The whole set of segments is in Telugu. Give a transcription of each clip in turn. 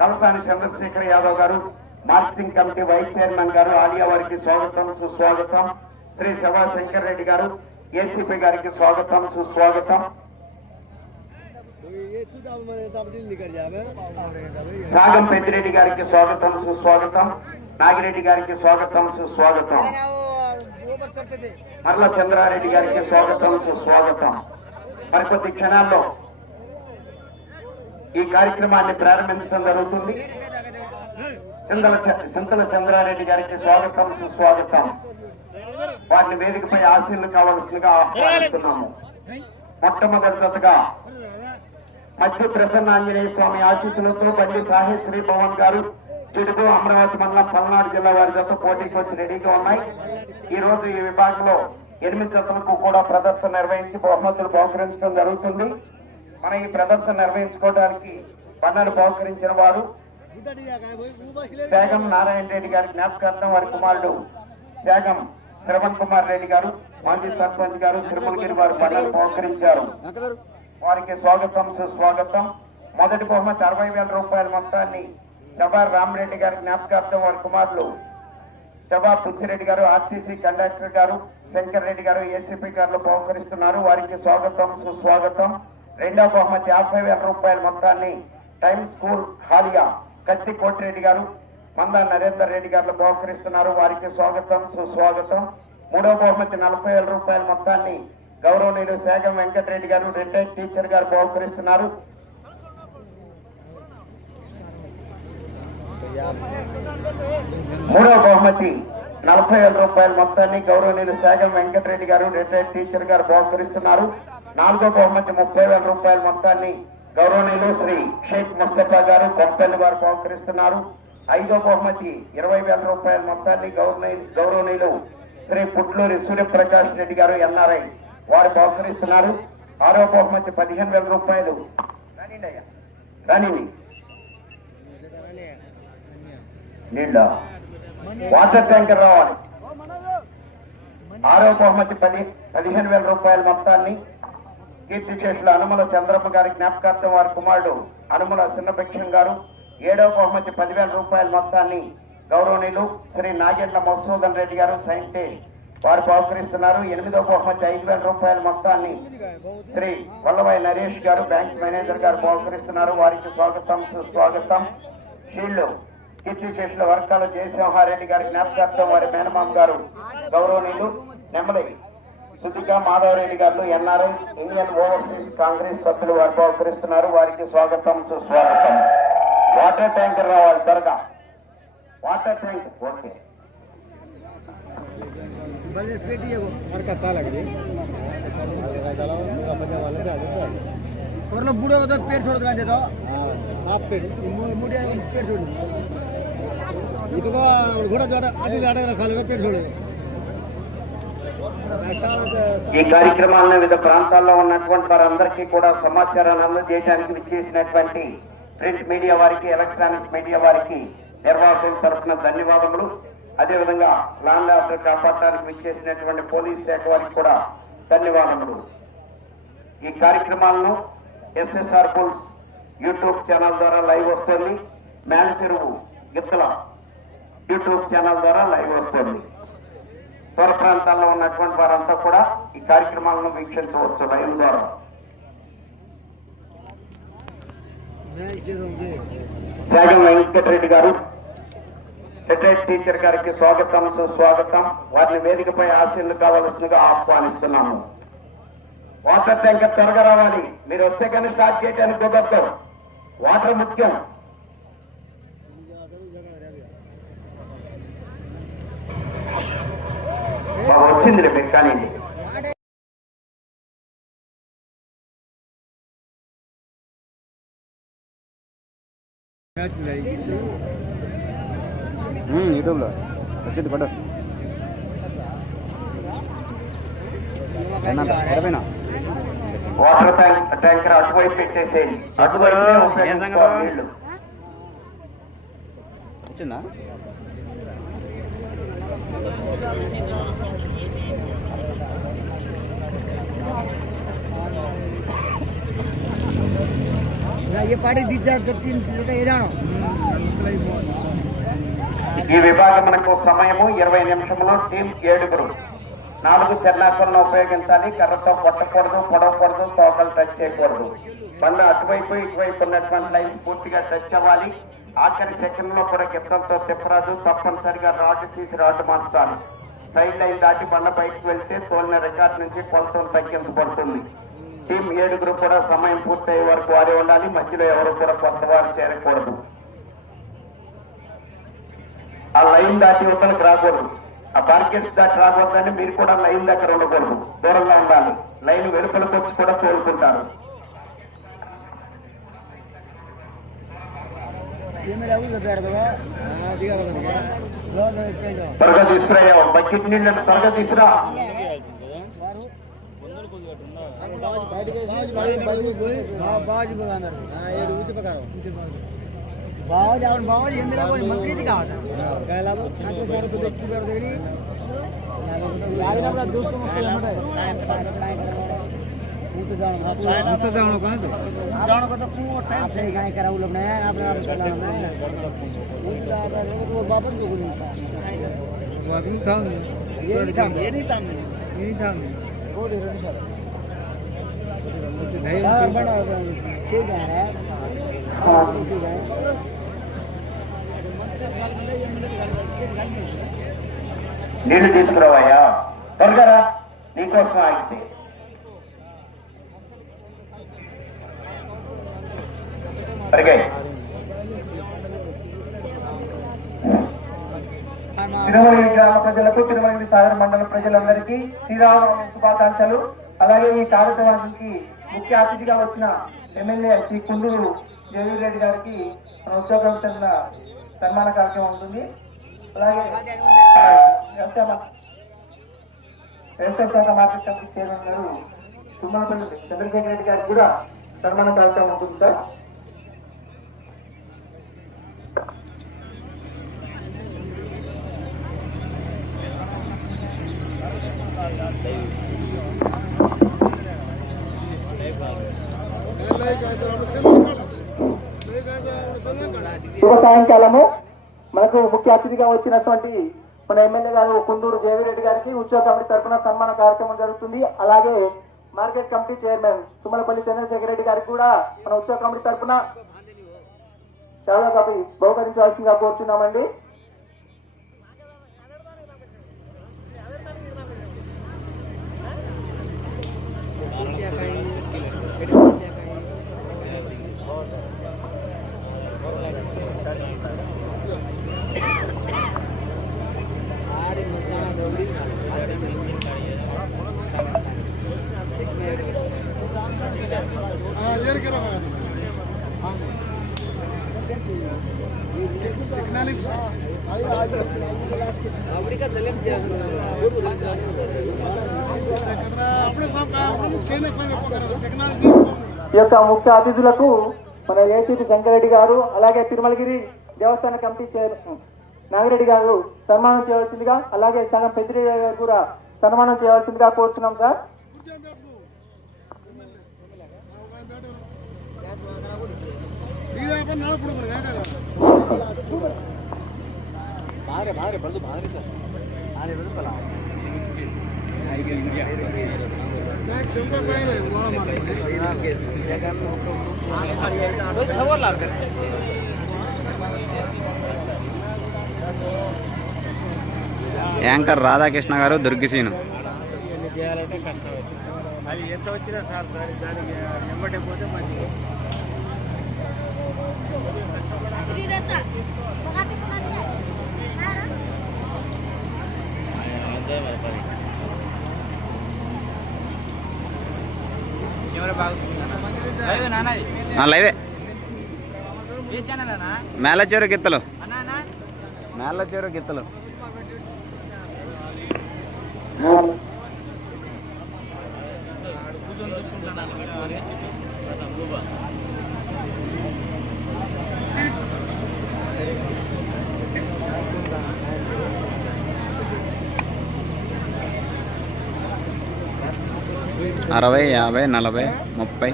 కలసాని చంద్రశేఖర్ యాదవ్ గారు మార్కెటింగ్ కమిటీ వైస్ చైర్మన్ గారు ఆలియా వారికి స్వాగతం సుస్వాగతం. శ్రీ శివా శంకర్ రెడ్డి గారు ఏసీపీ గారికి స్వాగతం సుస్వాగతం. సాగం పెద్దిరెడ్డి గారికి స్వాగతం సుస్వాగతం. నాగిరెడ్డి గారికి స్వాగతం సుస్వాగతం. మరల చంద్రారెడ్డి గారికి స్వాగతం సుస్వాగతం. మరికొద్ది క్షణాల్లో ఈ కార్యక్రమాన్ని ప్రారంభించడం జరుగుతుంది. సింతల చంద్రారెడ్డి గారికి స్వాగతం సుస్వాగతం. వారిని వేదికపై ఆశీర్లు కావలసిందిగా ఆహ్వానిస్తున్నాము. మొట్టమొదటి జతగా మధ్య ప్రసన్న ఆంజనేయ స్వామి ఆశీస్సులతో బండి సాహి శ్రీ భవన్ గారు తిడుగు అమరావతి మండలం పల్నాడు జిల్లా వారి జత పోటీకి వచ్చి రెడీగా ఉన్నాయి. ఈ రోజు ఈ విభాగంలో ఎనిమిది జతలకు కూడా ప్రదర్శన నిర్వహించి బహుమతులు బహుకరించడం జరుగుతుంది. మన ఈ ప్రదర్శన నిర్వహించుకోవడానికి పన్నులు బహుకరించిన వారు శాగం నారాయణ రెడ్డి గారి జ్ఞాపకార్థం వారి కుమారుడు శాగం శ్రవణ్ కుమార్ రెడ్డి గారు మాజీ సర్పంచ్ గారు తిరుమలగిరి వారు పన్నులు బహుకరించారు వారికి స్వాగతం సుస్వాగతం. మొదటి బహుమతి అరవై వేల రూపాయల మొత్తాన్ని శబార్ రామరెడ్డి గారి జ్ఞాపకార్థం వారి కుమారులు శబా పుచ్చిరెడ్డి గారు ఆర్టీసీ కండక్టర్ గారు శంకర్ రెడ్డి గారు ఏసీపీ గారు బహుకరిస్తున్నారు వారికి స్వాగతం సుస్వాగతం. రెండవ బహుమతి యాభై వేల రూపాయల మొత్తాన్ని టైమ్ స్కూల్ హాలియా కత్తి కోటిరెడ్డి గారు మందా నరేందర్ రెడ్డి గారు బహుకరిస్తున్నారు. వారికి స్వాగతం సుస్వాగతం. మూడవ బహుమతి నలభై వేల రూపాయల మొత్తాన్ని గౌరవనీయుడు సేగం వెంకటరెడ్డి గారు రిటైర్డ్ టీచర్ గారు బహుకరిస్తున్నారు. మూడవ బహుమతి నలభై వేల రూపాయల మొత్తాన్ని గౌరవనీయులు సేగం వెంకటరెడ్డి గారు రిటైర్డ్ టీచర్ గారు బహుకరిస్తున్నారు. నాలుగో బహుమతి ముప్పై వేల రూపాయల మొత్తాన్ని గౌరవనీయులు శ్రీ షేక్ ముస్తఫా గారు కొంపల్లి వారు బహుకరిస్తున్నారు ఐదో బహుమతి ఇరవై వేల రూపాయల మొత్తాన్ని గౌరవనీయులు శ్రీ పుట్లూరి సూర్యప్రకాష్ రెడ్డి గారు ఎన్ఆర్ఐ వారు బహుకరిస్తున్నారు ఆరో బహుమతి పదిహేను వేల రూపాయలు రానిండి నీళ్ళ. వాటర్ ట్యాంకర్ రావాలి. ఆరో బహుమతి పది పదిహేను వేల రూపాయల మొత్తాన్ని కీర్తి చేసిన అనుమల చంద్రమ్మ గారి జ్ఞాపకార్థం వారి కుమారుడు అనుమల చిన్నభిక్షం గారు ఏడవ బహుమతి పదివేల రూపాయల మొత్తాన్ని గౌరవనీయులు శ్రీ నాగెండ్ల మసూదన్ రెడ్డి గారు సైంటిస్ట్ వారు బహుకరిస్తున్నారు. ఎనిమిదవ బహుమతి ఐదు వేల రూపాయల మొత్తాన్ని శ్రీ వల్లభాయ్ నరేష్ గారు బ్యాంక్ మేనేజర్ గారు బహుకరిస్తున్నారు. వారికి స్వాగతం సుస్వాగతం. షీల్డ్ కీర్తి చేసిన వర్గాల జయసింహారెడ్డి గారి జ్ఞాపకార్థం వారి మేనమామ గారు గౌరవనీయులు నెమ్మలి సుధికా మాధవరెడ్డి గారు ఎన్ఆర్ఐ ఇండియన్ ఓవర్సీస్ కాంగ్రెస్ సభ్యులు వారు బహుకరిస్తున్నారు వారికి స్వాగతం సుస్వాగతం. వాటర్ ట్యాంకర్ రావాలి త్వరగా. Water tank okay. ఇదిగో పేరు చూడదు పేరు. చూడదు. కూడా చూడ అది అడగ పేరు చూడదు ఈ కార్యక్రమాలను వివిధ ప్రాంతాల్లో ఉన్నటువంటి వారందరికీ కూడా సమాచారాన్ని అందజేయడానికి విచ్చేసినటువంటి ప్రింట్ మీడియా వారికి ఎలక్ట్రానిక్ మీడియా వారికి నిర్వాహకుల తరఫున ధన్యవాదములు. అదేవిధంగా లాండ్ ఆర్డర్ కాపాడటానికి విచ్చేసినటువంటి పోలీస్ శాఖ వారికి కూడా ధన్యవాదములు. ఈ కార్యక్రమాలను ఎస్ఎస్ఆర్ పుల్స్ యూట్యూబ్ ఛానల్ ద్వారా లైవ్ వస్తుంది. మేల చెరువు గిత్తల యూట్యూబ్ ఛానల్ ద్వారా లైవ్ వస్తుంది. దూర ప్రాంతాల్లో ఉన్నటువంటి వారంతా కూడా ఈ కార్యక్రమాలను వీక్షించవచ్చు. లైన్ ద్వారా. శాగం వెంకటరెడ్డి గారు రిటైర్డ్ టీచర్ గారికి స్వాగతం సుస్వాగతం. వారిని వేదికపై ఆశీర్లు కావలసిందిగా ఆహ్వానిస్తున్నాము. వాటర్ ట్యాంకర్ త్వరగా రావాలి. మీరు వస్తే కానీ స్టార్ట్ చేయడానికి కుదరతారు వాటర్ ముఖ్యం. బాబు, వచ్చింది రే మీరు కానీ యూట్యూబ్లో వచ్చింది ఎడపోయినా వాటర్ ట్యాంక్ ట్యాంకర్ అటువైపు నీళ్ళు. వచ్చిందా ఈ విభాగం మనకు సమయము ఇరవై నిమిషములు టీం ఏడుగురు. నాలుగు చెన్నాకులను ఉపయోగించాలి కర్రతో కొట్టకూడదు పొడవకూడదు తోకలు టచ్ చేయకూడదు. బండ్లు అటువైపు ఇటువైపు ఉన్నటువంటి లైన్స్ పూర్తిగా టచ్ అవ్వాలి. ఆఖరి సెకండ్లో కూడా గిద్దంతో తిప్పరాదు తప్పనిసరిగా రాడ్డు తీసి రాడ్డు మార్చాలి. సైడ్ లైన్ దాటి బండ బయటకు వెళ్తే తోలిన రికార్డ్ నుంచి కొలతం తగ్గించబడుతుంది. టీం ఏడుగురు కూడా సమయం పూర్తయ్యే వరకు వారే ఉండాలి. మధ్యలో ఎవరు కూడా కొత్త వారు చేరకూడదు. ఆ లైన్ దాటి ఒకరికి రాకూడదు. ఆ బార్కెట్స్ దాటి రాకూడదని మీరు కూడా లైన్ దగ్గర ఉండకూడదు. దూరంగా ఉండాలి. లైన్ వెలుపలకు వచ్చి కూడా కోలుకుంటారు త్వరగా తీసుకురా బకెట్ నీళ్ళను త్వరగా తీసుకురా. బావాజ్ అవును బావాజ్ ఎందులో కొన్ని మంత్రిది కావాలి దూసుకొని వస్తుంది तो जानो कोने तो जानो को तो कुओ टाइम से गाय करा उलोग ना आपने आप चला ना वो वापस को गुनी वो अभी था ये नहीं था ये नहीं था। ये नहीं था। वो दे रहे सर। నీళ్ళు తీసుకురావయ్యా. త్వరగా నీకోసం ఆగితే పరిగాయి తిరుమలగిరి గ్రామ ప్రజలకు తిరుమలగిరి సాగర్ మండల ప్రజలందరికీ శ్రీరామనవమి శుభాకాంక్షలు. అలాగే ఈ కార్యక్రమానికి ముఖ్య అతిథిగా వచ్చిన ఎమ్మెల్యే శ్రీ కుందూరు జగన్ రెడ్డి గారికి మన ఉద్యోగ సన్మాన కార్యక్రమం ఉంటుంది. అలాగే వ్యవసాయ వ్యవసాయ శాఖ మార్కెట్ కమిటీ చైర్మన్ గారు తుమ్మలపల్లి చంద్రశేఖర్ రెడ్డి గారికి కూడా సన్మాన కార్యక్రమం ఉంటుంది సార్. శుభ సాయంకాలము. మనకు ముఖ్య అతిథిగా వచ్చినటువంటి మన ఎమ్మెల్యే గారు కుందూరు జయవిరెడ్డి గారికి ఉద్యోగ కమిటీ తరఫున సన్మాన కార్యక్రమం జరుగుతుంది. అలాగే market committee chairman Tummalapalli Chandrasekhar Reddy గారికి కూడా మన ఉద్యోగ కమిటీ తరఫున చాలా కపి బహుకరించవలసిందిగా కోరుచున్నామండి. ఈ యొక్క ముఖ్య అతిథులకు మన ఏసీపీ శంకరెడ్డి గారు అలాగే తిరుమలగిరి దేవస్థాన కమిటీ చైర్ నాగిరెడ్డి గారు సన్మానం చేయవలసిందిగా అలాగే సగం పెద్దిరెడ్డి గారు కూడా సన్మానం చేయవలసిందిగా కోరుతున్నాం సార్. యాంకర్ రాధాకృష్ణ గారు దుర్గిసీను అది ఎంత వచ్చినా సార్ దానికి పోతే మంచిది లైవే మేల చెరు గిత్తలు. మేల చెరు గిత్తలు. అరవై యాభై నలభై ముప్పై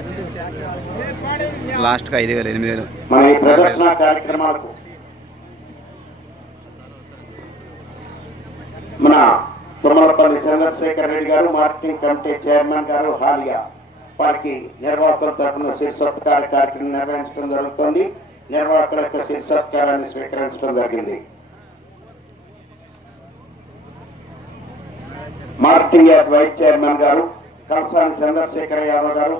లాస్ట్కి ఐదు వేలు ఎనిమిది వేలు. మన ప్రదర్శన కార్యక్రమాలకు మన తుమ్మలపల్లి చంద్రశేఖర్ రెడ్డి గారు మార్కెటింగ్ కమిటీ చైర్మన్ గారు హాలియా వారికి నిర్వాహకుల తరఫున శిరసత్కార కార్యక్రమం నిర్వహించడం జరుగుతుంది. నిర్వాహకుల యొక్క శిరసత్కారాన్ని స్వీకరించడం జరిగింది. మార్కెటింగ్ యాప్ వైస్ చైర్మన్ గారు కలసాని చంద్రశేఖర్ యాదవ్ గారు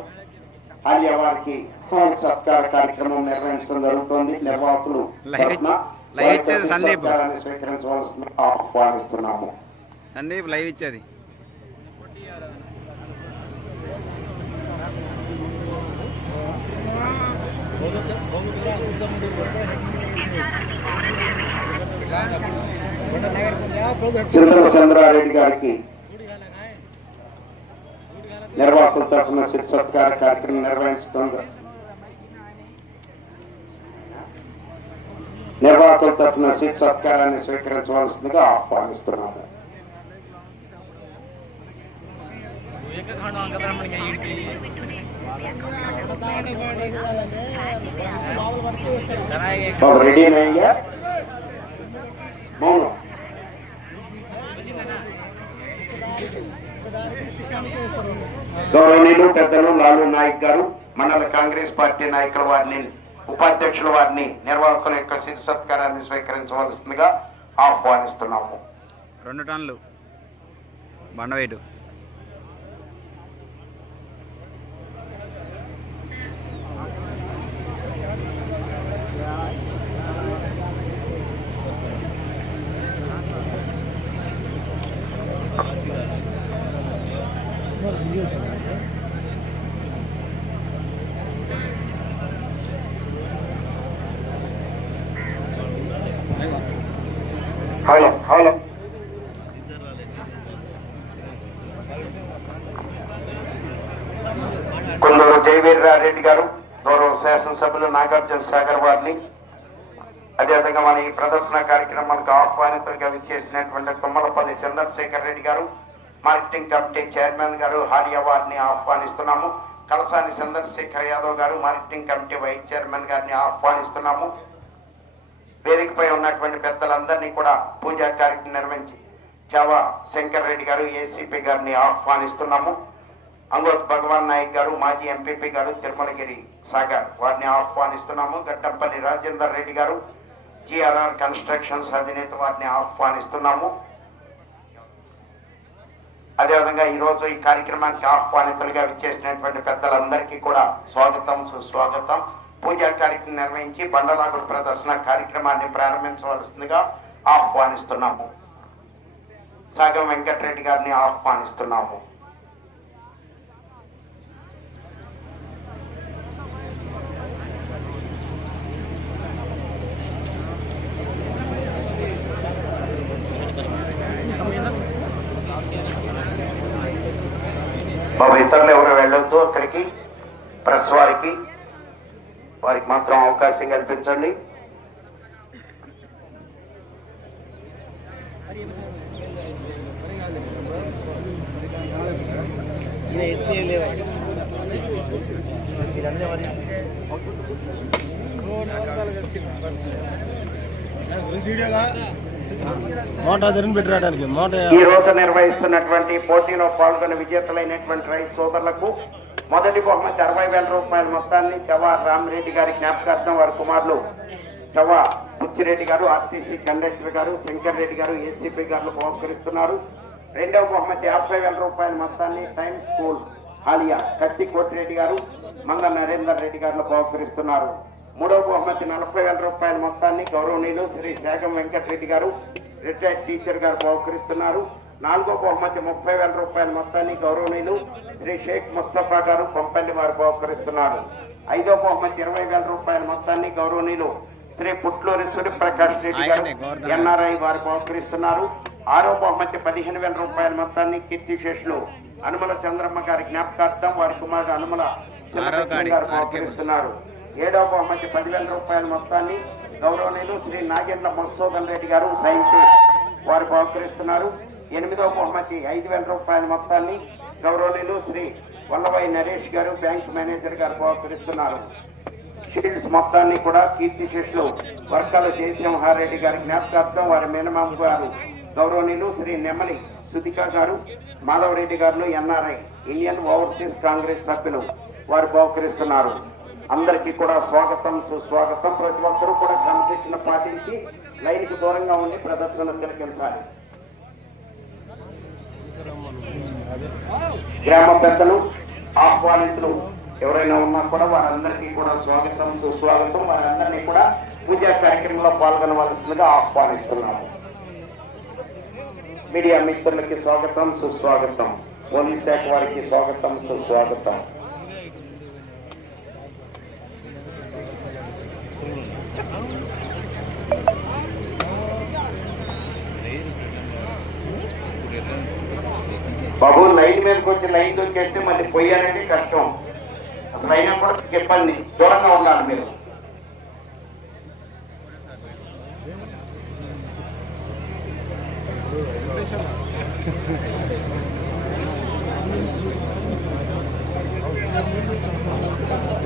హాలియా వారికి హోం సత్కార కార్యక్రమం నిర్వహించడం జరుగుతుంది. నిర్వాహకులు స్వీకరించవలసిన ఆహ్వానిస్తున్నాము. సందీప్ లైవ్ ఇచ్చేది. చింతల చంద్రారెడ్డి గారికి నిర్వాహకుల తరఫున శిక్ష సత్కార కార్యక్రమం నిర్వహించడం నిర్వాహకుల తరఫున శిక్ష సత్కారాన్ని స్వీకరించవలసిందిగా ఆహ్వానిస్తున్నారు రెడీ అయ్యా మౌనం గౌరవనీయులు పెద్దలు లాలు నాయక్ గారు మండల కాంగ్రెస్ పార్టీ నాయకుల వారిని ఉపాధ్యక్షుల వారిని నిర్వాహకుల యొక్క శిర్ సత్కారాన్ని స్వీకరించవలసిందిగా ఆహ్వానిస్తున్నాము. రెండు టన్నులు బండవేటు హలో హలో కొందరు జయవీర్రారెడ్డి గారు గౌరవ శాసనసభ్యులు నాగార్జున సాగర్ వారిని అదేవిధంగా మన ఈ ప్రదర్శన కార్యక్రమానికి ఆహ్వానితులుగా విచ్చేసినటువంటి తుమ్మలపల్లి చంద్రశేఖర్ రెడ్డి గారు మార్కెటింగ్ కమిటీ చైర్మన్ గారు హాలియా వారిని ఆహ్వానిస్తున్నాము. కలసాని చంద్రశేఖర్ యాదవ్ గారు మార్కెటింగ్ కమిటీ వైస్ చైర్మన్ గారిని ఆహ్వానిస్తున్నాము. వేదికపై ఉన్నటువంటి పెద్దలందరినీ కూడా పూజా కార్యక్రమం నిర్వహించి చావా శంకర్ రెడ్డి గారు ఏసీపీ గారిని ఆహ్వానిస్తున్నాము. అంగోత్ భగవాన్ నాయక్ గారు మాజీ ఎంపీపీ గారు తిరుమలగిరి సాగర్ వారిని ఆహ్వానిస్తున్నాము. గడ్డంపల్లి రాజేందర్ రెడ్డి గారు జిఆర్ఆర్ కన్స్ట్రక్షన్స్ అధినేత వారిని ఆహ్వానిస్తున్నాము. అదేవిధంగా ఈరోజు ఈ కార్యక్రమానికి ఆహ్వానితులుగా విచ్చేసినటువంటి పెద్దలందరికీ కూడా స్వాగతం సుస్వాగతం. పూజా కార్యక్రమం నిర్వహించి బండలాగుల ప్రదర్శన కార్యక్రమాన్ని ప్రారంభించవలసిందిగా ఆహ్వానిస్తున్నాము. సాగం వెంకటరెడ్డి గారిని ఆహ్వానిస్తున్నాము బాబు ఇతరులు ఎవరు వెళ్ళొద్దు అక్కడికి ప్రెస్ వారికి వారికి మాత్రం మోటార్ ఈ రోజు నిర్వహిస్తున్నటువంటి పోటీలో పాల్గొని విజేతలైనటువంటి రైతు సోదరులకు మొదటి బహుమతి అరవై వేల రూపాయల మొత్తాన్ని చవా రామిరెడ్డి గారి జ్ఞాపకార్థం వారి కుమారులు చవా బుచ్చిరెడ్డి గారు ఆర్టీసీ కండక్టర్ గారు శంకర్ రెడ్డి గారు ఏసీపీ గారు బహుకరిస్తున్నారు. రెండవ బహుమతి యాభై వేల రూపాయల మొత్తాన్ని టైమ్ స్కూల్ హాలియా కత్తి కోటిరెడ్డి గారు మంద నరేందర్ రెడ్డి గారు బహుకరిస్తున్నారు. మూడవ బహుమతి నలభై వేల రూపాయల మొత్తాన్ని గౌరవనీయులు శ్రీ శాగం వెంకటరెడ్డి గారు రిటైర్డ్ టీచర్ గారు బహుకరిస్తున్నారు. నాలుగో బహుమతి ముప్పై వేల రూపాయల మొత్తాన్ని గౌరవనీయులు శ్రీ షేక్ ముస్తఫా గారు పంపల్లి వారు బహుకరిస్తున్నారు. ఐదో బహుమతి ఇరవై వేల రూపాయల మొత్తాన్ని గౌరవనీయులు శ్రీ పుట్లూరి సూర్యప్రకాష్ రెడ్డి గారు. ఎన్ఆర్ఐ వారు బహుకరిస్తున్నారు. ఆరో బహుమతి పదిహేను వేల రూపాయల మొత్తాన్ని కీర్తిశేషులు అనుమల చంద్రమ్మ గారి జ్ఞాపకార్థం వారి కుమారుడు అనుమల గారు బహుకరిస్తున్నారు. ఏడవ బహుమతి పదివేల రూపాయల మొత్తాన్ని గౌరవనీయులు శ్రీ నాగేంద్ర మధుసూదన్ రెడ్డి గారు సైంటిస్ట్ వారు బహుకరిస్తున్నారు. ఎనిమిదవ బహుమతి ఐదు వేల రూపాయల మొత్తాన్ని గౌరవనీయులు శ్రీ వల్లభాయ్ నరేష్ గారు బ్యాంక్ మేనేజర్ గారు బహుకరిస్తున్నారు షీల్డ్స్ మొత్తాన్ని కూడా కీర్తి శిష్యులు వర్కాల జయసింహారెడ్డి గారి జ్ఞాపకార్థం వారి మేనమామ గారు గౌరవనీయులు శ్రీ నెమలి సుధిక గారు మాధవరెడ్డి గారు ఎన్ఆర్ఐ ఇండియన్ ఓవర్సీస్ కాంగ్రెస్ సభ్యులు వారు బహుకరిస్తున్నారు అందరికీ కూడా స్వాగతం సుస్వాగతం. ప్రతి ఒక్కరూ కూడా క్రమశిక్షణ పాటించి లైన్కి దూరంగా ఉండి ప్రదర్శన తిలకించాలి. గ్రామ పెద్దలు ఆహ్వానితులు ఎవరైనా ఉన్నా కూడా వారందరికీ కూడా స్వాగతం సుస్వాగతం. వారందరినీ కూడా పూజా కార్యక్రమంలో పాల్గొనవలసిందిగా ఆహ్వానిస్తున్నాము. మీడియా మిత్రులకి స్వాగతం సుస్వాగతం. పోలీస్ శాఖ వారికి స్వాగతం సుస్వాగతం. బాబు లైన్ మీదకి వచ్చి లైన్ దొరికేస్తే మళ్ళీ పోయాలంటే కష్టం. అసలు అయినా కూడా చెప్పండి దూరంగా ఉండాలి మీరు.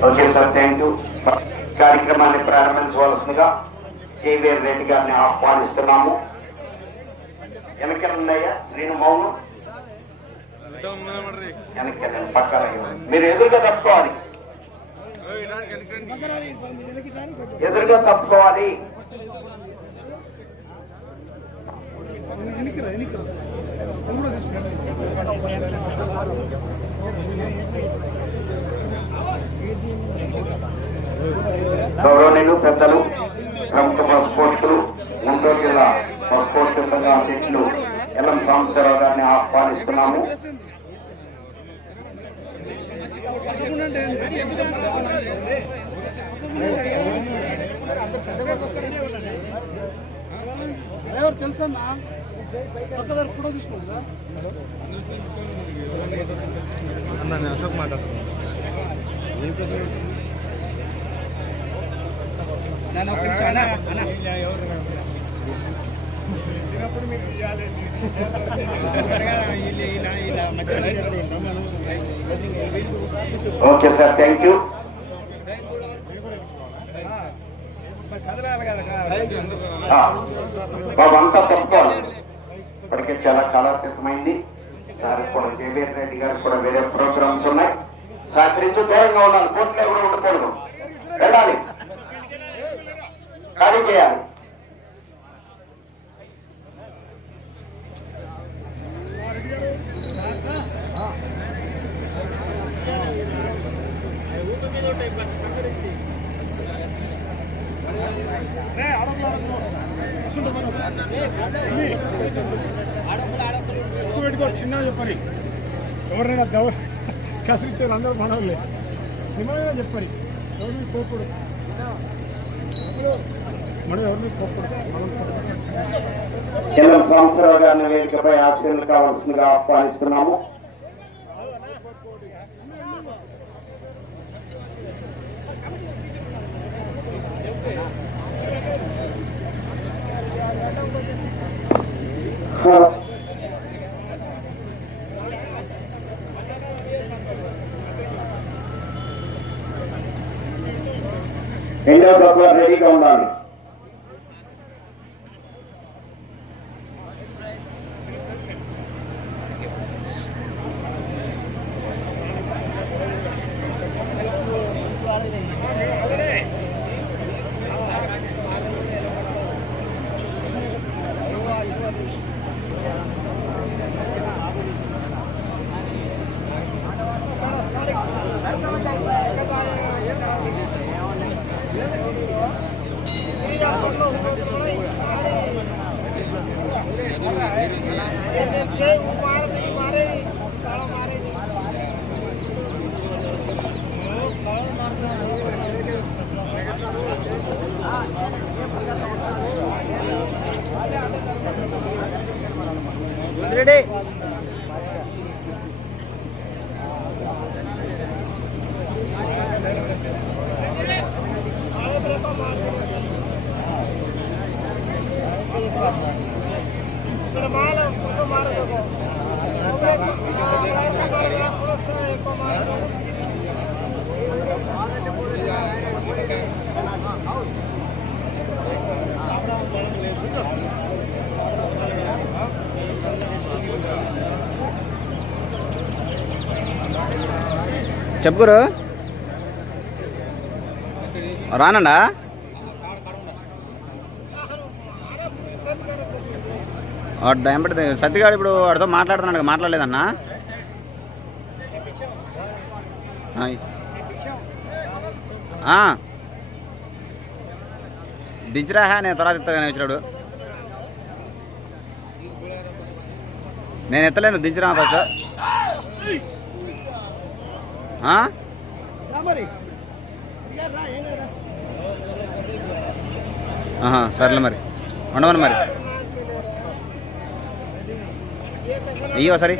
ఓకే సార్ థ్యాంక్ యూ కార్యక్రమాన్ని ప్రారంభించవలసిందిగా కేవీఆర్ రెడ్డి గారిని ఆహ్వానిస్తున్నాము. వెనకెళ్ళయ్యా శ్రీను మౌనం వెనకెళ్ళండి పక్కన ఇవ్వండి. మీరు ఎదురుగా తప్పుకోవాలి. ఎదురుగా తప్పుకోవాలి. గౌరవనీయులు పెద్దలు ప్రముఖ బస్ పోస్టులు గుంటూరు జిల్లా బస్ పోస్టు సంఘ అధ్యక్షులు ఎల్ఎం సాంబశివరావు గారిని ఆహ్వానిస్తున్నాము. ఎవరు తెలుసా ఒక్కదారి ఫోటో తీసుకుంటా అన్న నేను అశోక్ మాట్లాడుతున్నాను ఓకే సార్ థ్యాంక్ యూ. ఆ, బాబు అంతా తప్పుకోవాలి. ఇప్పటికే చాలా కాలాతీతమైంది సార్ కూడా జేబీఆర్ రెడ్డి గారు కూడా వేరే ప్రోగ్రామ్స్ ఉన్నాయి. సహకరించి దూరంగా ఉండాలి. కోర్టులో ఎవరు ఉండకూడదు వెళ్ళాలి. ఖాళీ చేయాలి. నిమ్మగా చెప్పని ఎవరిని పోకూడదు మనం ఎవరిని పోకూడదు మనం గారిని వేదికపై ఆశీర్లు కావాల్సిందిగా ఆహ్వానిస్తున్నాము రెండవ దఫా రెడీగా ఉండాలి చెప్పుకోరు రానండా? ఎంపటి సత్తిగాడు ఇప్పుడు వాడితో మాట్లాడుతున్నాడు మాట్లాడలేదన్నా? దించిరా నేను తర్వాత ఎత్తగానే వచ్చినాడు. నేను ఎత్తలేను దించిరా ఫస్ట్. ఆ? ఆహా, సర్లే మరి. ఉండమని మరి. అయ్యో సరే.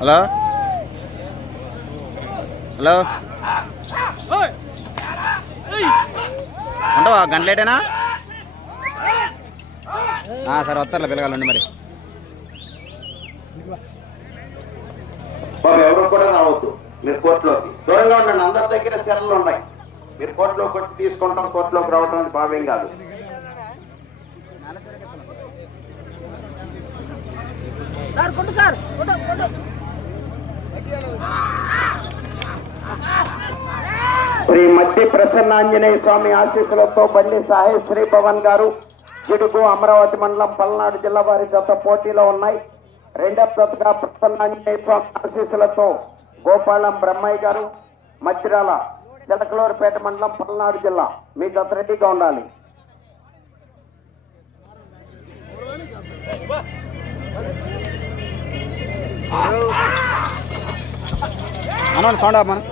హలో? హలో? ఉంటావా గంటలేటేనా ఆ, సరే వస్తారులే పిల్లగాలండి మరి. బాబు ఎవరు కూడా రావద్దు. మీరు కోర్టులోకి. దూరంగా ఉండండి. అందరి దగ్గర సెలవులు ఉన్నాయి. మీరు కోర్టులోకి వచ్చి తీసుకుంటాం. కోర్టులోకి రావడం అది భావ్యం కాదు. సార్ కొట్టు సార్ కొట్టు కొట్టు. శ్రీ మట్టి ప్రసన్నాంజనేయ స్వామి ఆశీస్సులతో బండి సాహెబ్ శ్రీ భవన్ గారు జిడుగు అమరావతి మండలం పల్నాడు జిల్లా వారి జత పోటీలో ఉన్నాయి. రెండవ జతగా ప్రసన్నాంజనేయ స్వామి ఆశీస్సులతో గోపాలం బ్రహ్మయ్య గారు మచ్చిరాల చిలకలూరుపేట మండలం పల్నాడు జిల్లా. మీ జత రెడ్డిగా ఉండాలి. అన్న సౌండ్ ఆపమను.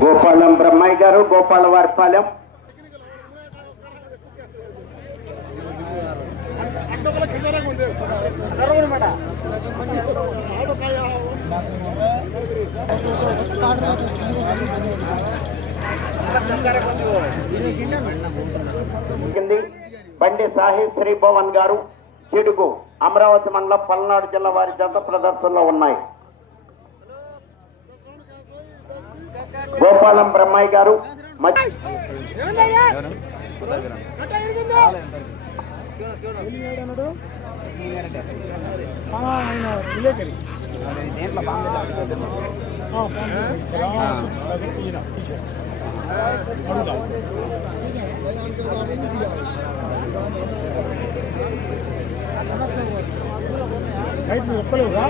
గోపాలం బ్రహ్మయ్య గారు గోపాల వారిపాలెం బండి సాహి శ్రీ భవన్ గారు చిడుగు అమరావతి మండలం పల్నాడు జిల్లా వారి జత ప్రదర్శనలో ఉన్నాయి. గోపాలం బ్రహ్మయ్య గారు మధ్య ఆయన విలేకరి ఆ, ఆ, సరే, ఈయన, టీచర్. రైట్ మీద ఎక్కలేవురా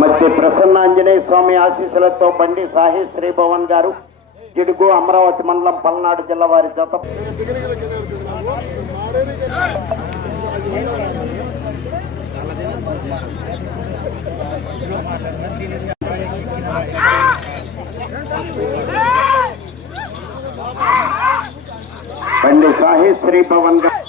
మధ్య ప్రసన్నాంజనేయ స్వామి ఆశీస్సులతో బండి సాహి శ్రీ భవన్ గారు జిడుగు అమరావతి మండలం పల్నాడు జిల్లా వారి జత. బండి సాహి శ్రీ భవన్ గారు.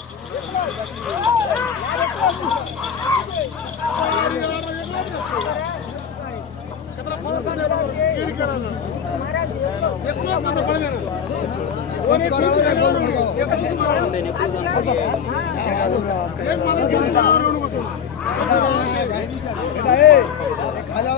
खाजा